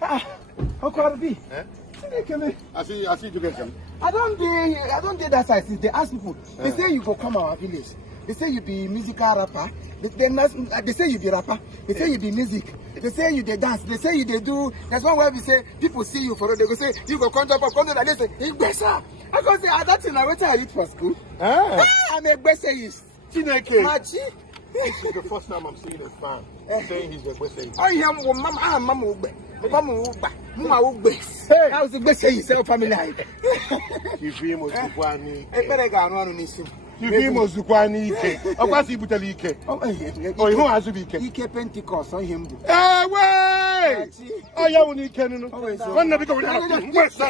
How could be? I see you get them. I don't do that side since they ask people. They say you go come our village. They say you be musical rapper. They say you be rapper. They say you be music. They say you they dance. They say you they do. There's one where we say people see you for it. They go say you go come up, come to that. They say Igbesa. I go say that thing. I went to eat for school. I'm a Igbesa. Chineke. Machi. This is the first time I'm seeing a fan saying he's a Igbesa. Oh yeah, mama Ugbe. Mama Ugba. Mama Ugbe. How's the Igbesa yourself family life? Kivimo Zukwani. Eberega anu nisim. Kivimo Zukwani Ike. Okwasi ibuteli Ike. Oh, ihu azubi Ike. Ike Pentecost on him. Wey! Oh, ya wuni Ike nunu. One na biko wuni Igbesa.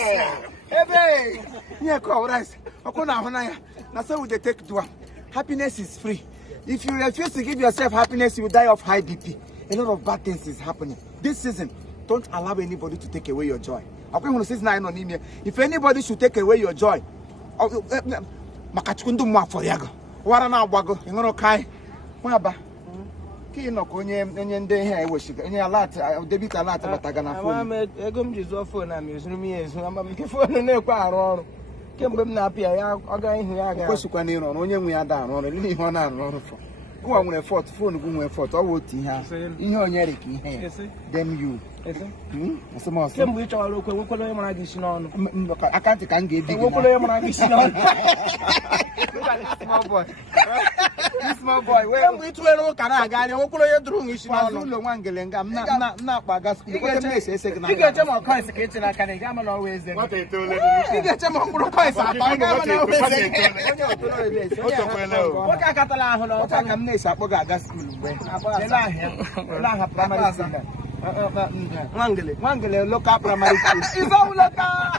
Ebe. Nye ko rice. Okona ahunaya. Na so we dey take do am. Happiness is free. If you refuse to give yourself happiness, you will die of high BP. A lot of bad things is happening. This season, don't allow anybody to take away your joy. If anybody should take away your joy, makachukundu mwa foriago. Wara na agbago, ingoro kai. Mwaba. Ki no ko nye nde he eweshika. Nye alert, debit alert bataga na phone. Ama ego m jizo phone na mi usuru mi ezu. Ama m ke phone na ekwa arụ ọrụ. Kemgbe m na-apịa ya ọ ga ihu ya ga. Kwesịkwa na ịrụ ọrụ onye nwe ya da arụ ọrụ n'ihe ọ na-arụ ọrụ fọ. Gụwa nwere fọt, fon gị nwere fọt, ọ bụ otu ihe ahụ. Ihe onye rị ka ihe ya. Then you. Asọmọsọ. Kemgbe ị chọwara okwu enwekwala onye mara gị isi n'ọnụ. Akantị ka m ga-ebi gị. Enwekwala onye mara gị isi n'ọnụ. Small boy. Small boy. Kemgbe ị tụwere ụka na-aga anya enwekwala onye dụrụ gị isi n'ọnụ. Ụlọ nwa ngele nga m na-akpa gas. Ị ga-eche ma ọkọịsị ka eche n'aka na ị ga-ama na ọwa eze. Ị ga-eche ma ọkpụrụ kọịsị atọ ị ga-ama na ọwa eze. Nwoke akatala ahụ na ọta ka m na-esi akpọ gị aga skuul mgbe. N'aha primary school. Nwangele. Nwangele local primary school. Izo local.